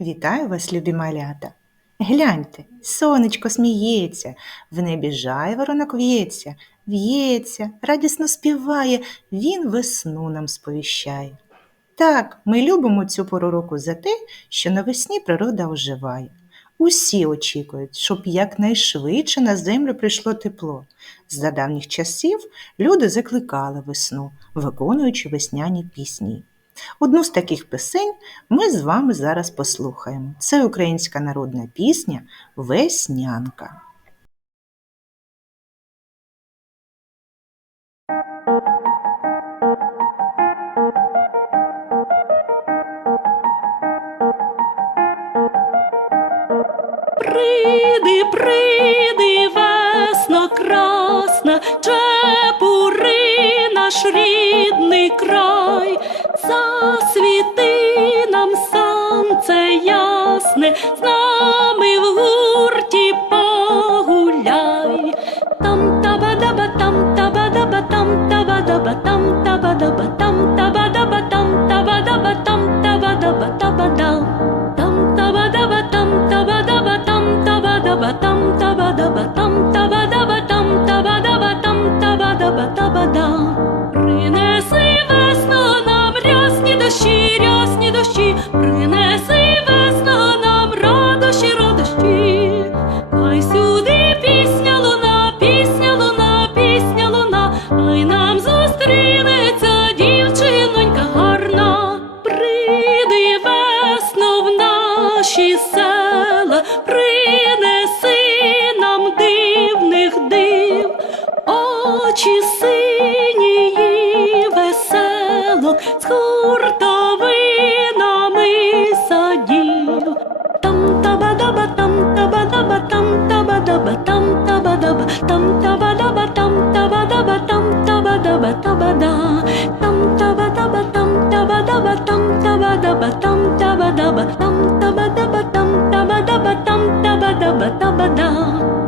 Вітаю вас, любі малята! Гляньте, сонечко сміється, в небі жайворонок в'ється, в'ється, радісно співає, він весну нам сповіщає. Так, ми любимо цю пору року за те, що навесні природа оживає. Усі очікують, щоб якнайшвидше на землю прийшло тепло. За давніх часів люди закликали весну, виконуючи весняні пісні. Одну з таких пісень ми з вами зараз послухаємо. Це українська народна пісня Веснянка. Приди, приди, наш рідний край, засвіти нам сонце ясне, з нами в гурті погуляй. Там таба даба там таба даба там таба даба там таба даба там таба даба там таба даба там таба даба таба дам. Там таба даба там таба даба там таба даба там таба даба там таба даба там таба даба там таба даба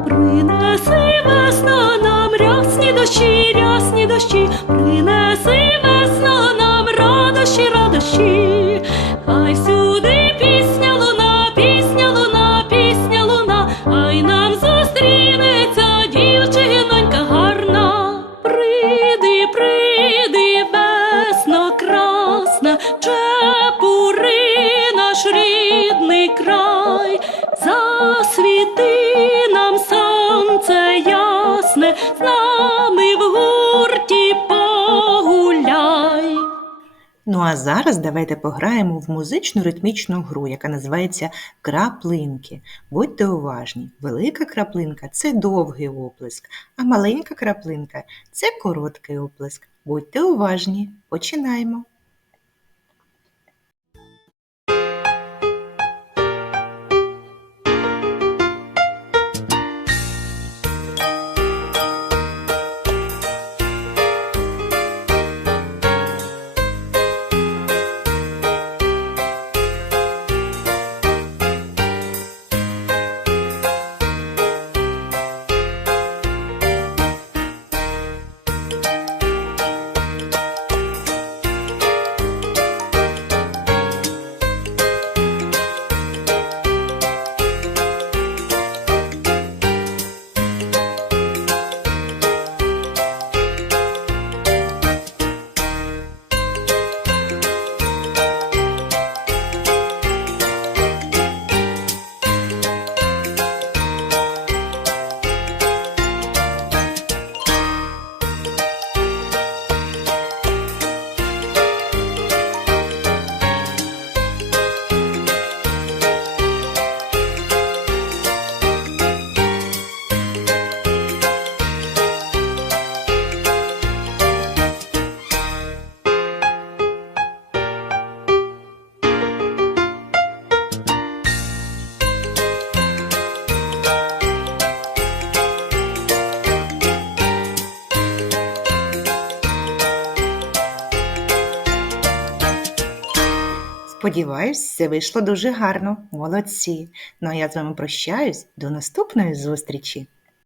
принеси весно нам рясні дощі, рясні дощі, принеси весно нам радощі, радощі, хай всюди пісня луна, пісня луна, пісня луна, хай нам зустрінеться чепури наш рідний край, засвіти нам сонце ясне, з нами в гурті погуляй. Ну а зараз давайте пограємо в музичну ритмічну гру, яка називається краплинки. Будьте уважні, велика краплинка це довгий оплеск, а маленька краплинка це короткий оплеск. Будьте уважні, починаємо. Сподіваюсь, все вийшло дуже гарно. Молодці. Ну а я з вами прощаюсь. До наступної зустрічі!